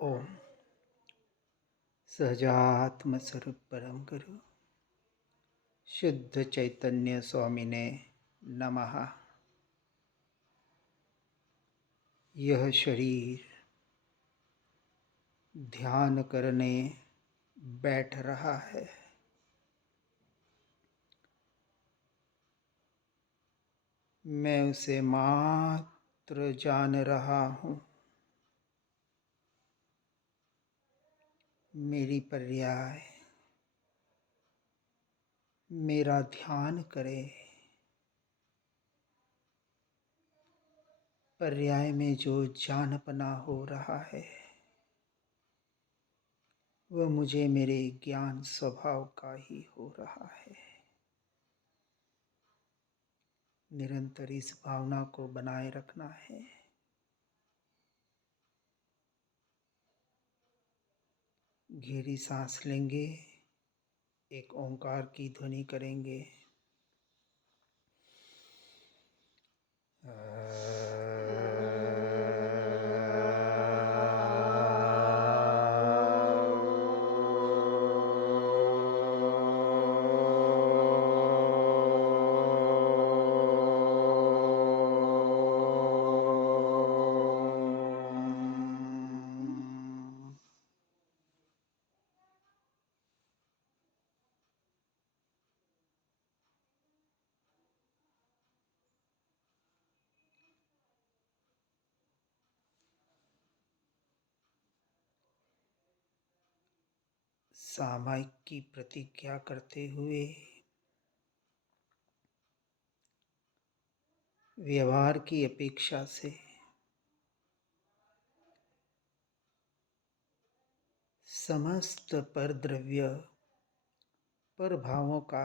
ओम सहजात्म स्वरूप परम गुरु शुद्ध चैतन्य स्वामिने नमः। यह शरीर ध्यान करने बैठ रहा है। मैं उसे मात्र जान रहा हूँ। मेरी पर्याय मेरा ध्यान करे। पर्याय में जो जानपना हो रहा है वह मुझे मेरे ज्ञान स्वभाव का ही हो रहा है। निरंतर इस भावना को बनाए रखना है। गहरी सांस लेंगे, एक ओंकार की ध्वनि करेंगे। सामायिक की प्रतिज्ञा करते हुए व्यवहार की अपेक्षा से समस्त परद्रव्य पर भावों का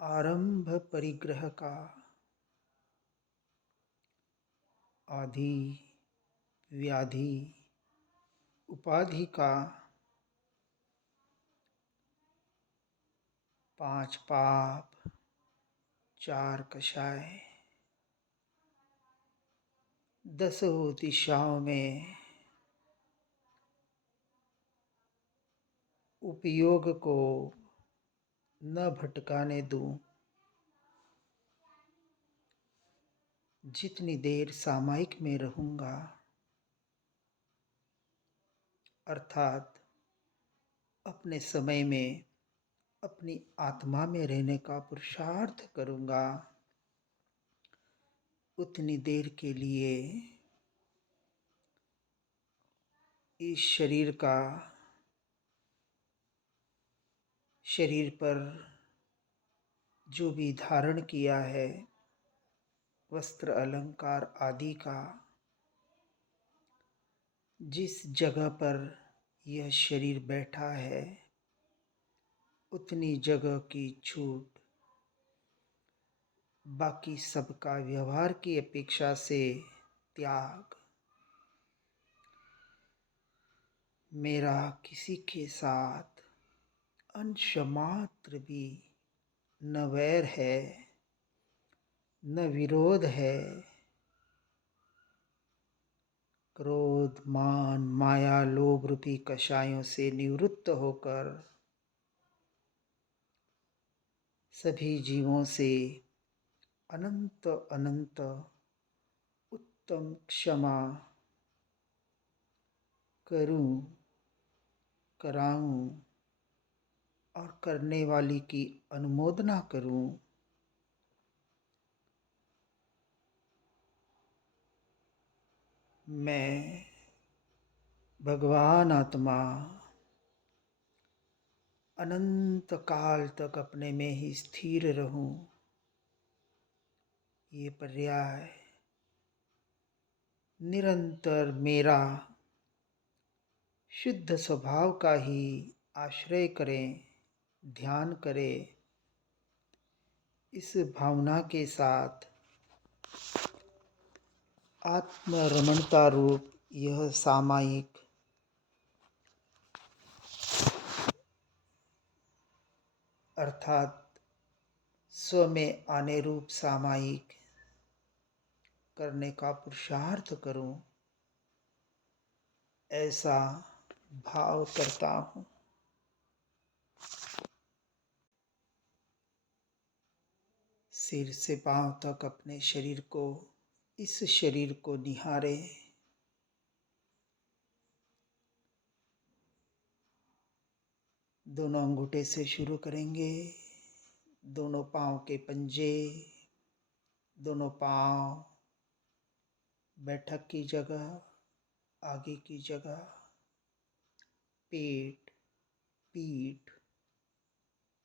आरंभ परिग्रह का आदि व्याधि उपाधि का 5 पाप 4 कषाय 10 दिशाओं में उपयोग को न भटकाने दूं। जितनी देर सामायिक में रहूंगा अर्थात अपने समय में अपनी आत्मा में रहने का पुरुषार्थ करूंगा, उतनी देर के लिए इस शरीर पर जो भी धारण किया है वस्त्र अलंकार आदि का, जिस जगह पर यह शरीर बैठा है उतनी जगह की छूट बाकी सबका व्यवहार की अपेक्षा से त्याग। मेरा किसी के साथ अंश मात्र भी न वैर है न विरोध है। क्रोध मान माया लोभ रूपी कषायों से निवृत्त होकर सभी जीवों से अनंत अनंत उत्तम क्षमा करूं, कराऊं और करने वाली की अनुमोदना करूं। मैं भगवान आत्मा अनंत काल तक अपने में ही स्थिर रहूं। ये पर्याय निरंतर मेरा शुद्ध स्वभाव का ही आश्रय करें, ध्यान करें। इस भावना के साथ आत्मरमणता रूप यह सामायिक अर्थात स्व में आने रूप सामायिक करने का पुरुषार्थ करूं। ऐसा भाव करता हूँ। सिर से पांव तक अपने शरीर को, इस शरीर को निहारे। दोनों अंगूठे से शुरू करेंगे। दोनों पांव के पंजे, दोनों पांव, बैठक की जगह, आगे की जगह, पेट, पीठ,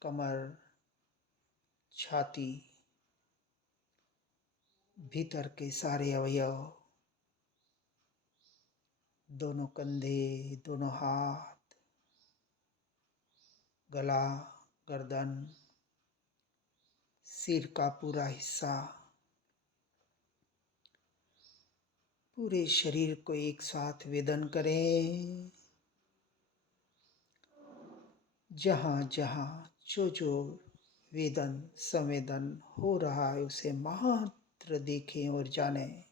कमर, छाती, भीतर के सारे अवयव, दोनों कंधे, दोनों हाथ, गला, गर्दन, सिर का पूरा हिस्सा, पूरे शरीर को एक साथ वेदन करें। जहाँ जहाँ जो वेदन संवेदन हो रहा है उसे मात्र देखें और जानें।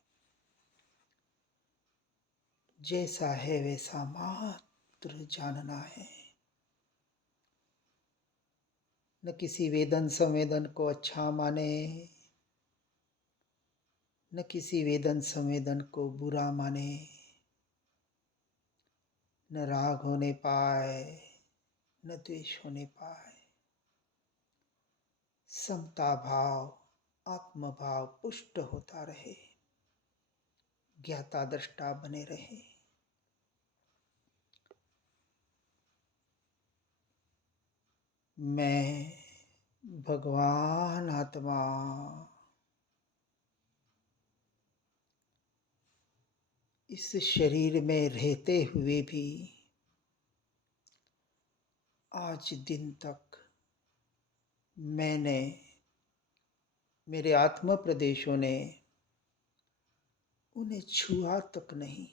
जैसा है वैसा मात्र जानना है। न किसी वेदन संवेदन को अच्छा माने, न किसी वेदन संवेदन को बुरा माने। न राग होने पाए, न द्वेष होने पाए। समता भाव, आत्म भाव पुष्ट होता रहे, ज्ञाता दृष्टा बने रहे। मैं भगवान आत्मा इस शरीर में रहते हुए भी आज दिन तक मैंने, मेरे आत्म प्रदेशों ने उन्हें छुआ तक नहीं।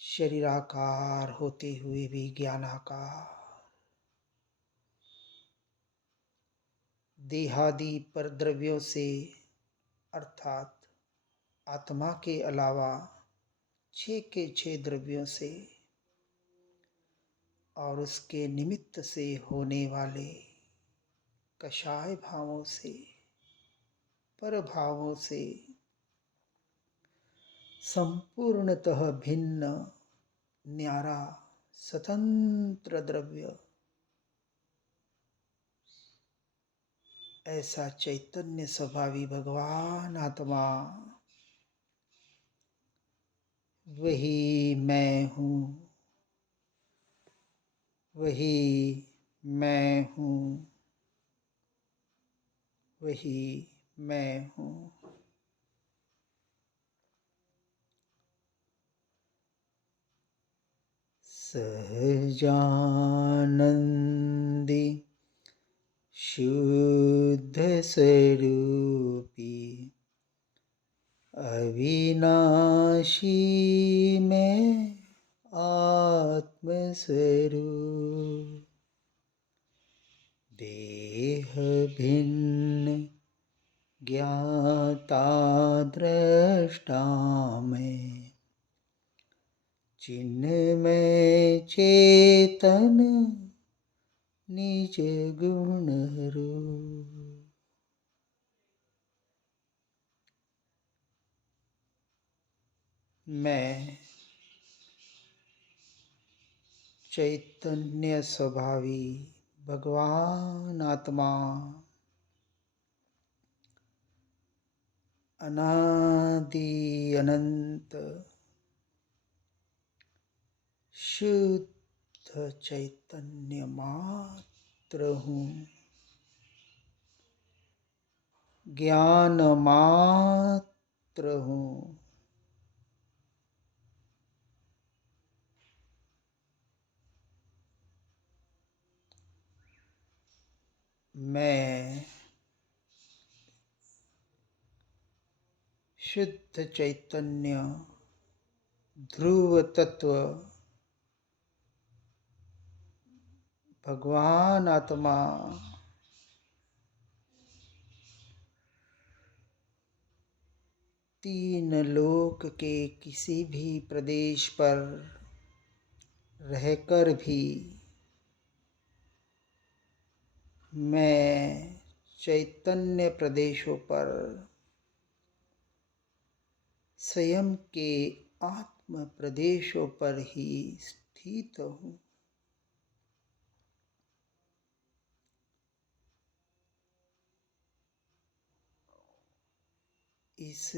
शरीराकार होते हुए भी ज्ञानाकार, देहादि पर द्रव्यों से अर्थात आत्मा के अलावा 6 के 6 द्रव्यों से और उसके निमित्त से होने वाले कषाय भावों से, पर भावों से संपूर्णतः भिन्न, न्यारा, स्वतंत्र द्रव्य, ऐसा चैतन्य स्वभावी भगवान आत्मा, वही मैं हूँ, वही मैं हूँ, वही मैं हूँ। सहजानंदी शुद्ध स्वरूपी अविनाशी में आत्मस्वरूप, देह भिन्न ज्ञाता दृष्टा में, चिन्मय चेतन निज गुण रूप। मैं चैतन्य स्वभावी भगवान आत्मा अनादि अनंत शुद्ध चैतन्य मात्र हूँ, ज्ञान मात्र हूँ। मैं शुद्ध चैतन्य ध्रुव तत्व भगवान आत्मा तीन लोक के किसी भी प्रदेश पर रहकर भी मैं चैतन्य प्रदेशों पर स्वयं के आत्म प्रदेशों पर ही स्थित हूँ। इस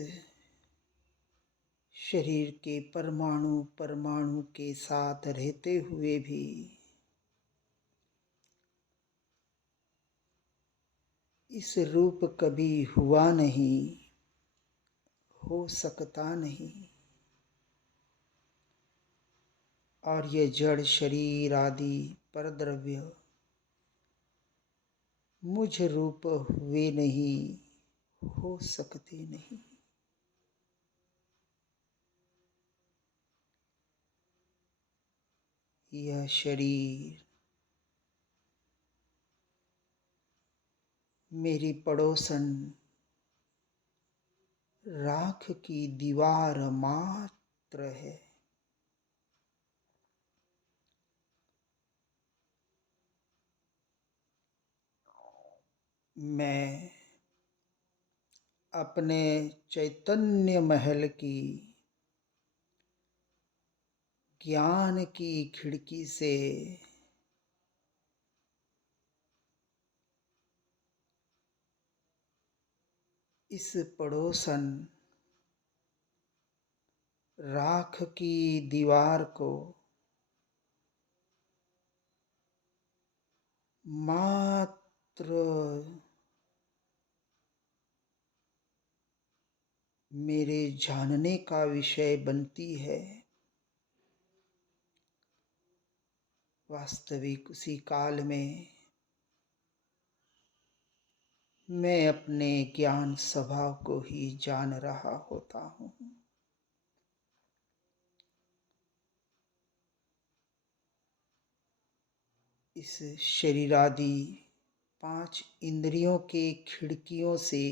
शरीर के परमाणु परमाणु के साथ रहते हुए भी इस रूप कभी हुआ नहीं, हो सकता नहीं, और ये जड़ शरीर आदि परद्रव्य मुझ रूप हुए नहीं, हो सकते नहीं। यह शरीर मेरी पड़ोसन राख की दीवार मात्र है। मैं अपने चैतन्य महल की ज्ञान की खिड़की से इस पड़ोसन राख की दीवार को मात्र मेरे जानने का विषय बनती है। वास्तविक उसी काल में मैं अपने ज्ञान स्वभाव को ही जान रहा होता हूँ। इस शरीरादि 5 इंद्रियों के खिड़कियों से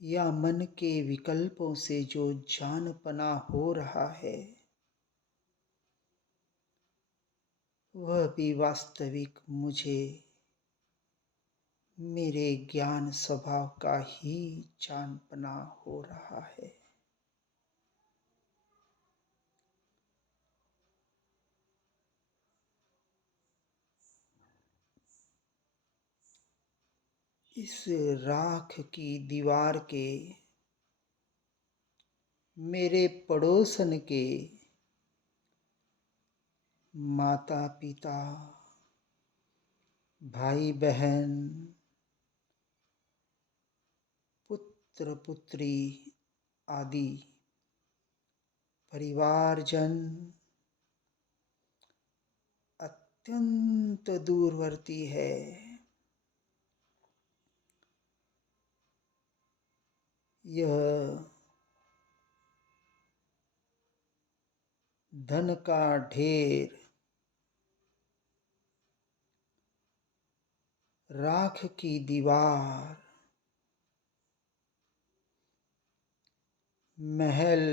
या मन के विकल्पों से जो जानपना हो रहा है, वह भी वास्तविक मुझे मेरे ज्ञान स्वभाव का ही जानपना हो रहा है। इस राख की दीवार के मेरे पड़ोसन के माता पिता, भाई बहन, पुत्र पुत्री आदि परिवारजन अत्यंत दूरवर्ती है। यह धन का ढेर राख की दीवार, महल,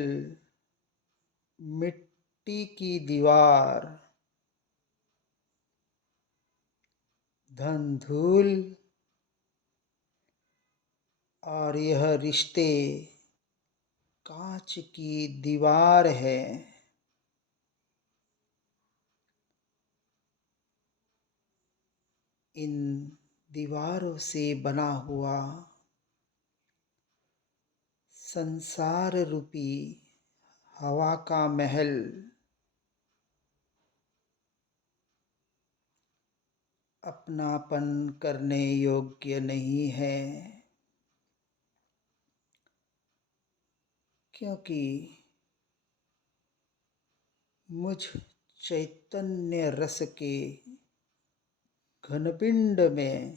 मिट्टी की दीवार, धन धूल और यह रिश्ते कांच की दीवार है। इन दीवारों से बना हुआ संसार रूपी हवा का महल अपनापन करने योग्य नहीं है, क्योंकि मुझ चैतन्य रस के घनपिंड में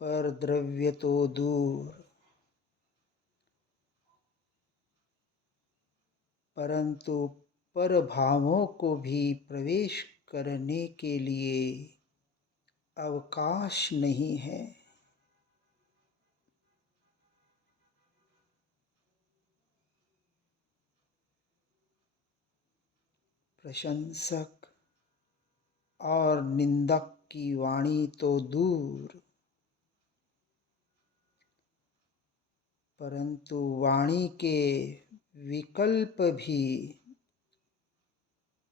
पर द्रव्य तो दूर, परंतु पर भावों को भी प्रवेश करने के लिए अवकाश नहीं है। प्रशंसक और निंदक की वाणी तो दूर, परंतु वाणी के विकल्प भी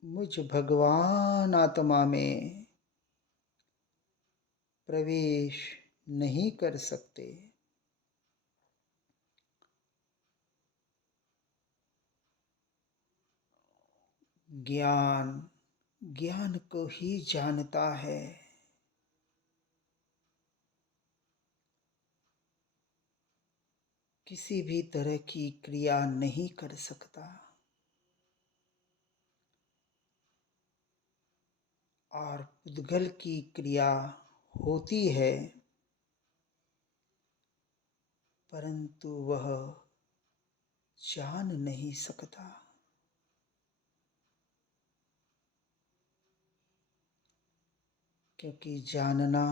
मुझ भगवान आत्मा में प्रवेश नहीं कर सकते। ज्ञान ज्ञान को ही जानता है। किसी भी तरह की क्रिया नहीं कर सकता और पुद्गल की क्रिया होती है, परंतु वह जान नहीं सकता। क्योंकि जानना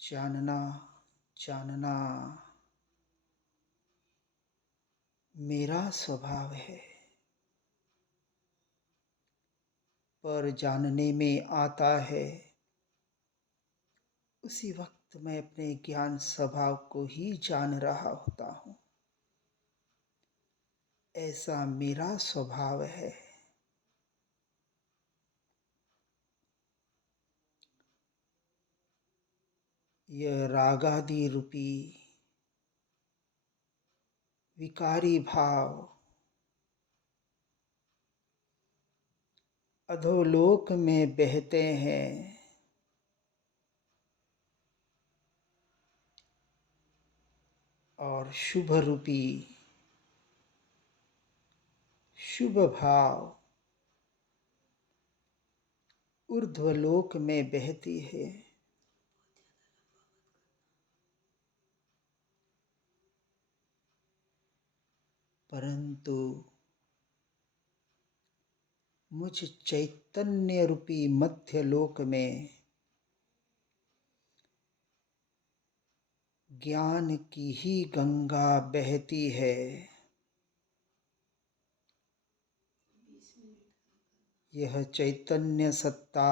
जानना जानना मेरा स्वभाव है। पर जानने में आता है, उसी वक्त मैं अपने ज्ञान स्वभाव को ही जान रहा होता हूँ। ऐसा मेरा स्वभाव है। यह रागादि रूपी विकारी भाव अधोलोक में बहते हैं, और शुभ रूपी शुभ भाव ऊर्ध्वलोक में बहती है। परंतु मुझ चैतन्य रूपी मध्य लोक में ज्ञान की ही गंगा बहती है। यह चैतन्य सत्ता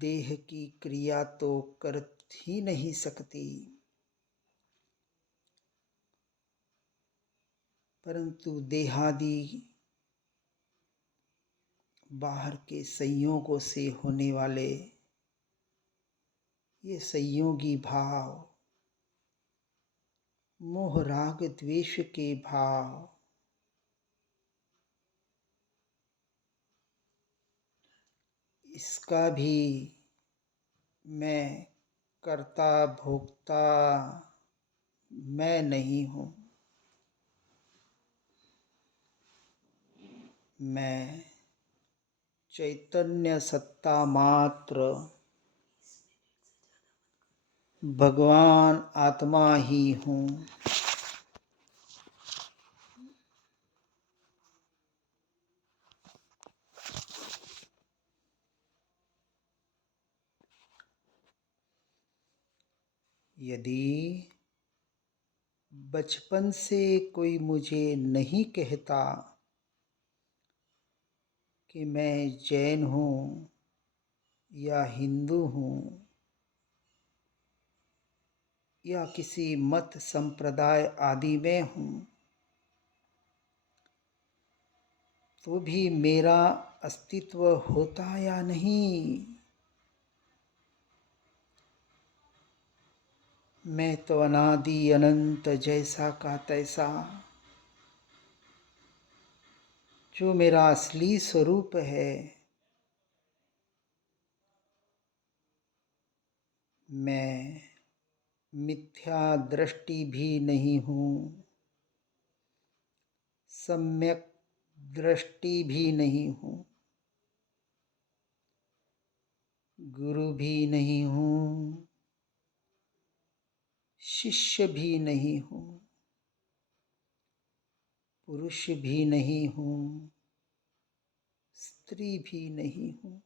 देह की क्रिया तो कर ही नहीं सकती, परंतु देहादि बाहर के संयोगों से होने वाले ये संयोगी भाव, मोह राग द्वेष के भाव, इसका भी मैं कर्ता भोक्ता मैं नहीं हूँ। मैं चैतन्य सत्ता मात्र भगवान आत्मा ही हूँ। यदि बचपन से कोई मुझे नहीं कहता कि मैं जैन हूँ या हिंदू हूँ या किसी मत संप्रदाय आदि में हूँ, तो भी मेरा अस्तित्व होता या नहीं? मैं तो अनादि अनंत जैसा का तैसा, जो मेरा असली स्वरूप है, मैं मिथ्या दृष्टि भी नहीं हूँ, सम्यक दृष्टि भी नहीं हूँ, गुरु भी नहीं हूँ, शिष्य भी नहीं हूँ, पुरुष भी नहीं हूँ, स्त्री भी नहीं हूँ,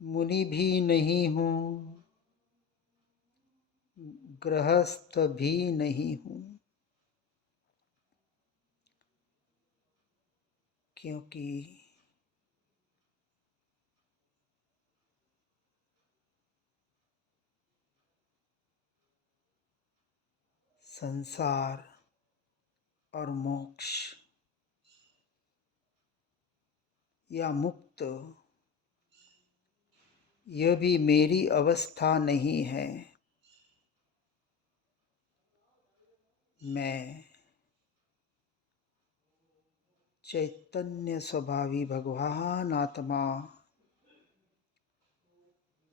मुनि भी नहीं हूँ, गृहस्थ भी नहीं हूँ, क्योंकि संसार और मोक्ष या मुक्त यह भी मेरी अवस्था नहीं है। मैं चैतन्य स्वभावी भगवान आत्मा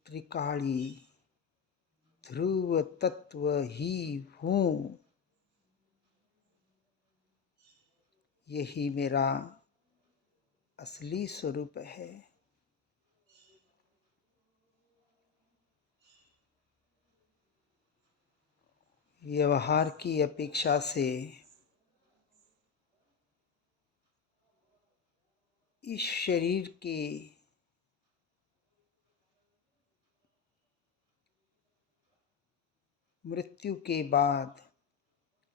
त्रिकाली ध्रुव तत्व ही हूँ। यही मेरा असली स्वरूप है। व्यवहार की अपेक्षा से इस शरीर के मृत्यु के बाद,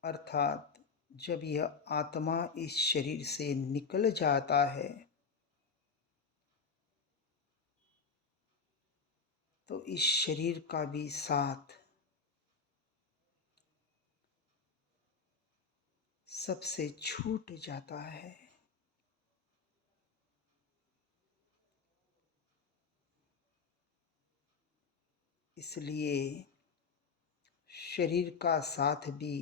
अर्थात जब यह आत्मा इस शरीर से निकल जाता है, तो इस शरीर का भी साथ सबसे छूट जाता है। इसलिए शरीर का साथ भी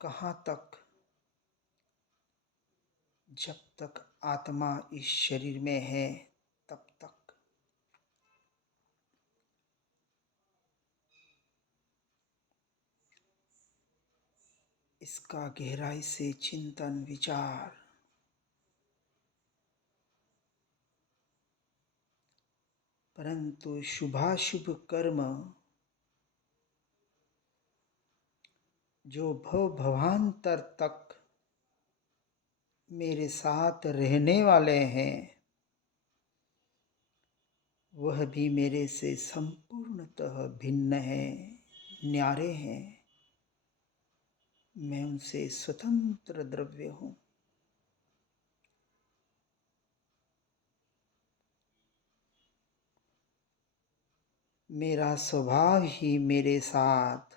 कहाँ तक, जब तक आत्मा इस शरीर में है तब तक। इसका गहराई से चिंतन विचार परंतु शुभाशुभ कर्म जो भव भवांतर तक मेरे साथ रहने वाले हैं, वह भी मेरे से संपूर्णतः भिन्न है, न्यारे हैं। मैं उनसे स्वतंत्र द्रव्य हूँ। मेरा स्वभाव ही मेरे साथ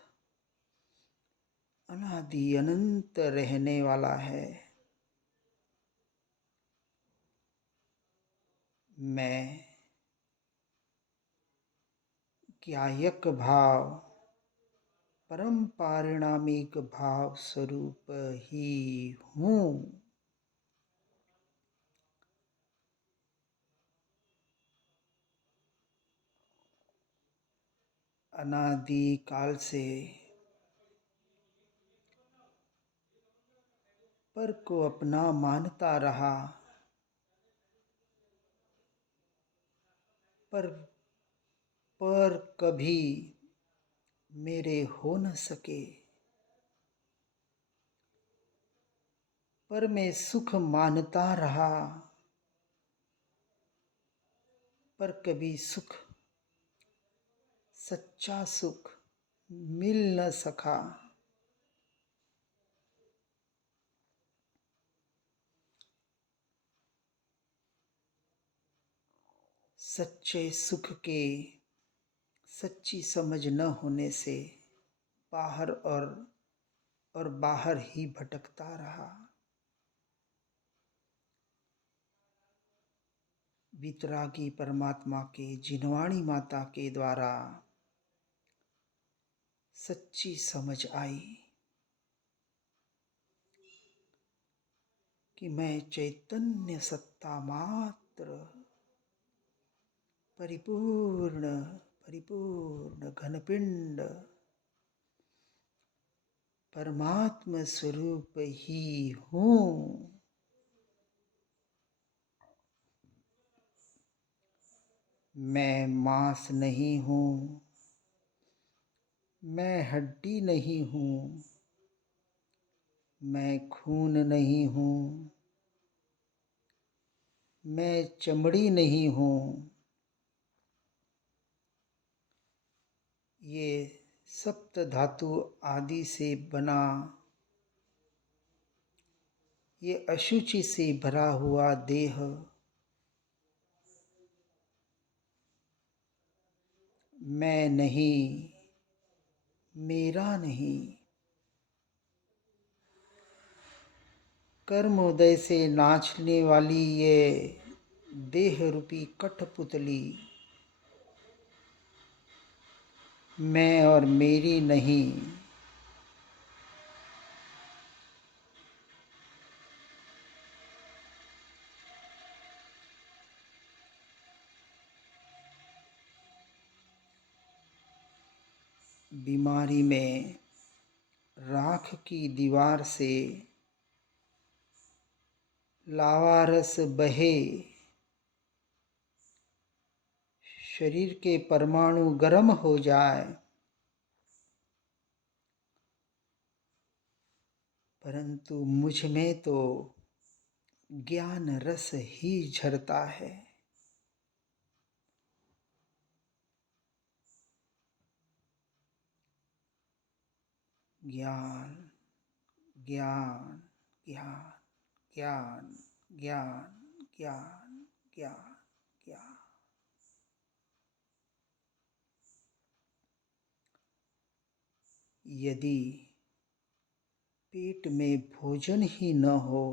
अनादि अनंत रहने वाला है। मैं ज्ञायक भाव, परम पारिणामिक भाव स्वरूप ही हूँ। अनादि काल से पर को अपना मानता रहा, पर कभी मेरे हो न सके। पर मैं सुख मानता रहा, पर कभी सुख, सच्चा सुख मिल न सका। सच्चे सुख के सच्ची समझ न होने से बाहर और बाहर ही भटकता रहा। वितरागी परमात्मा के जिनवाणी माता के द्वारा सच्ची समझ आई कि मैं चैतन्य सत्ता मात्र, परिपूर्ण परिपूर्ण घनपिंड परमात्म स्वरूप ही हूँ। मैं मांस नहीं हूँ, मैं हड्डी नहीं हूँ, मैं खून नहीं हूँ, मैं चमड़ी नहीं हूँ। ये सप्त धातु आदि से बना, ये अशुचि से भरा हुआ देह मैं नहीं, मेरा नहीं। कर्म उदय से नाचने वाली ये देह रूपी कठपुतली मैं और मेरी नहीं। बीमारी में राख की दीवार से लावारस बहे, शरीर के परमाणु गर्म हो जाए, परंतु मुझ में तो ज्ञान रस ही झरता है। ज्ञान ज्ञान ज्ञान ज्ञान ज्ञान ज्ञान ज्ञान ज्ञान। यदि पेट में भोजन ही न हो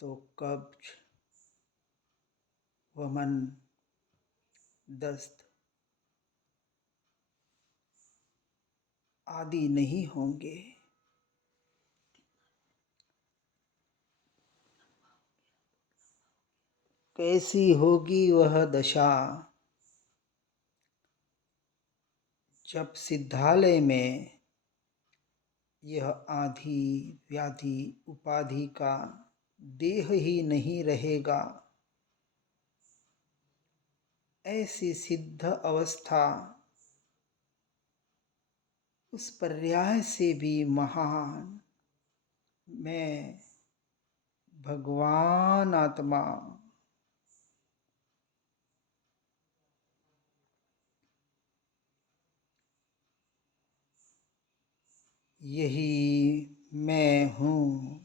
तो कब्ज, वमन, दस्त आदि नहीं होंगे। कैसी होगी वह दशा जब सिद्धालय में यह आधि व्याधि उपाधि का देह ही नहीं रहेगा। ऐसी सिद्ध अवस्था उस पर्याय से भी महान मैं भगवान आत्मा यही मैं हूँ।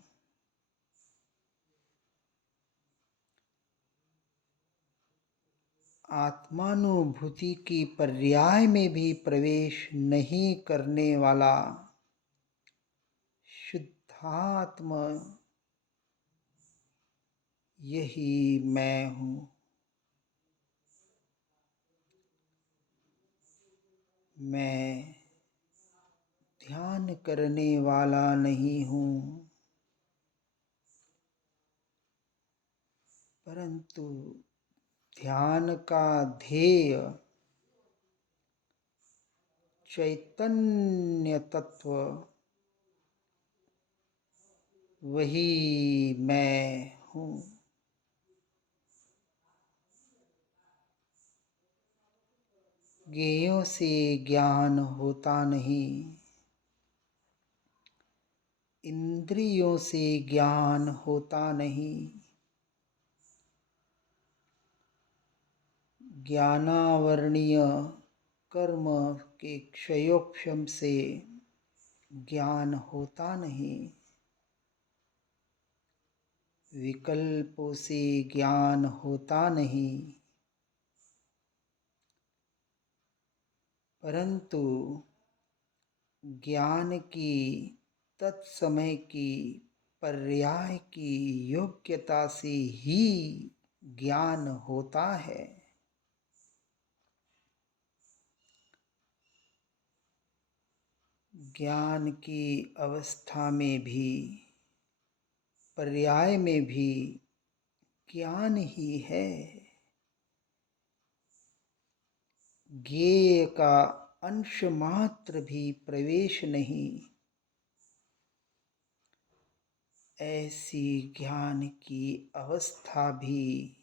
आत्मानुभूति की पर्याय में भी प्रवेश नहीं करने वाला शुद्धात्मा यही मैं हूँ। मैं ध्यान करने वाला नहीं हूँ, परंतु ध्यान का ध्येय चैतन्य तत्व वही मैं हूँ। ज्ञेयों से ज्ञान होता नहीं, इंद्रियों से ज्ञान होता नहीं। ज्ञानावरणीय कर्म के क्षयोक्षम से ज्ञान होता नहीं। विकल्पों से ज्ञान होता नहीं, परंतु ज्ञान की तत्समय की पर्याय की योग्यता से ही ज्ञान होता है। ज्ञान की अवस्था में भी पर्याय में भी ज्ञान ही है। ज्ञेय का अंश मात्र भी प्रवेश नहीं। ऐसी ज्ञान की अवस्था भी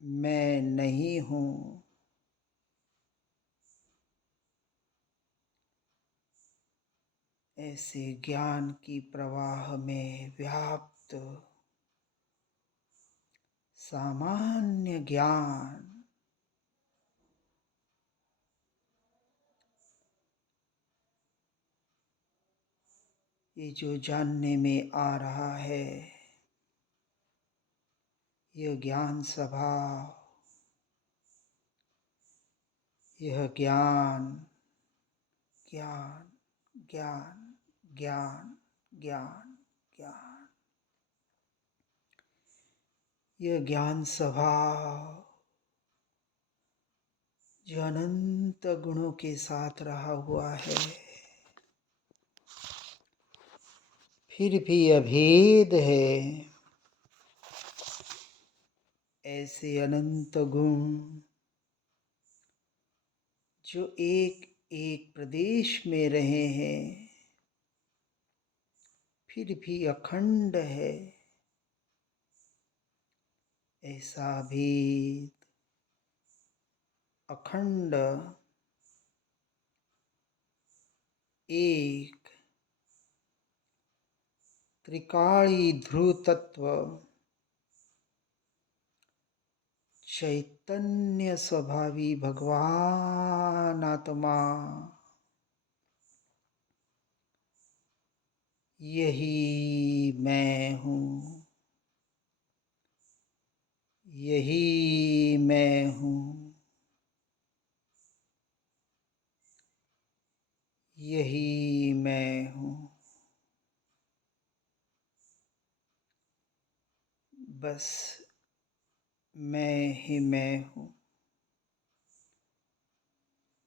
मैं नहीं हूँ। ऐसे ज्ञान की प्रवाह में व्याप्त सामान्य ज्ञान ये जो जानने में आ रहा है, यह ज्ञान स्वभाव, यह ज्ञान ज्ञान ज्ञान ज्ञान ज्ञान ज्ञान, यह ज्ञान स्वभाव जो अनंत गुणों के साथ रहा हुआ है, फिर भी अभेद है। ऐसे अनंत गुण जो एक एक प्रदेश में रहे हैं, फिर भी अखंड है। ऐसा भेद अखंड एक त्रिकाली ध्रुव तत्व चैतन्य स्वभावी भगवान आत्मा, यही मैं हूँ, यही मैं हूँ, यही मैं हूँ। बस मैं ही मैं हूँ,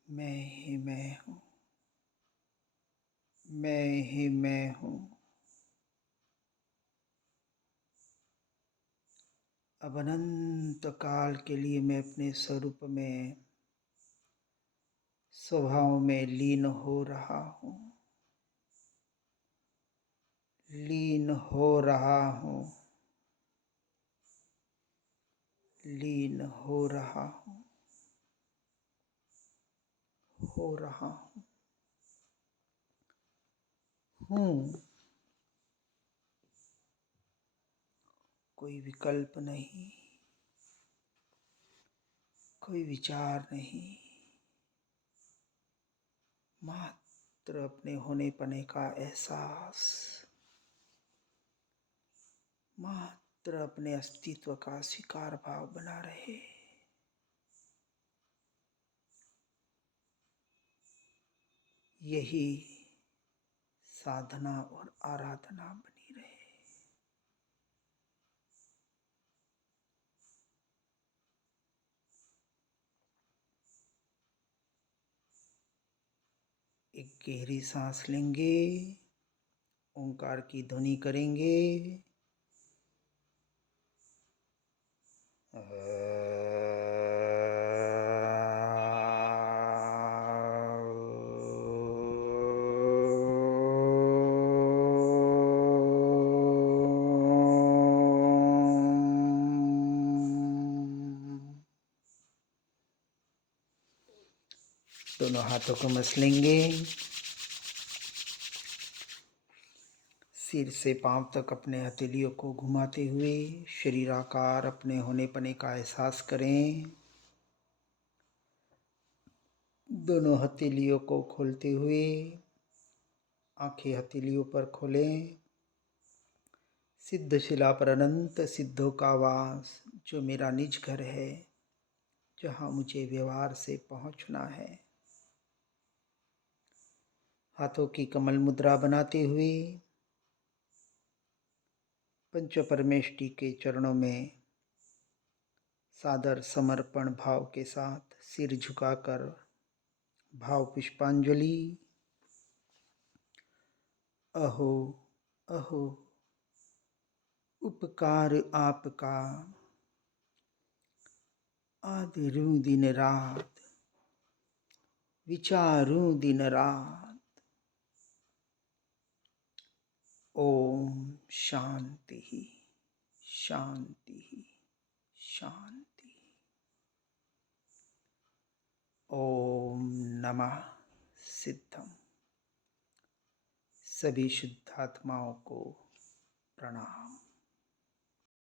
मैं ही मैं हूँ, मैं ही मैं हूँ। अब अनंत काल के लिए मैं अपने स्वरूप में, स्वभाव में लीन हो रहा हूँ, लीन हो रहा हूँ, लीन हो रहा हूँ, हो रहा हूँ। कोई विकल्प नहीं, कोई विचार नहीं, मात्र अपने होने पने का एहसास, मात्र अपने अस्तित्व का स्वीकार भाव बना रहे। यही साधना और आराधना बनी रहे। एक गहरी सांस लेंगे, ओंकार की ध्वनि करेंगे। दोनों हाथों को मसलेंगे, सिर से पांव तक अपने हथेलियों को घुमाते हुए शरीराकार अपने होने पने का एहसास करें। दोनों हथेलियों को खोलते हुए आंखें हथेलियों पर खोलें। सिद्धशिला पर अनंत सिद्धों का वास, जो मेरा निज घर है, जहाँ मुझे व्यवहार से पहुँचना है। हाथों की कमल मुद्रा बनाते हुए पंच परमेष्टि के चरणों में सादर समर्पण भाव के साथ सिर झुकाकर भाव पुष्पांजलि। अहो अहो उपकार आपका, आदरूं दिन रात, विचारूं दिन रात। ओम शांति शांति शांति। ओम नमः सिद्धम सभी शुद्धात्माओं को प्रणाम।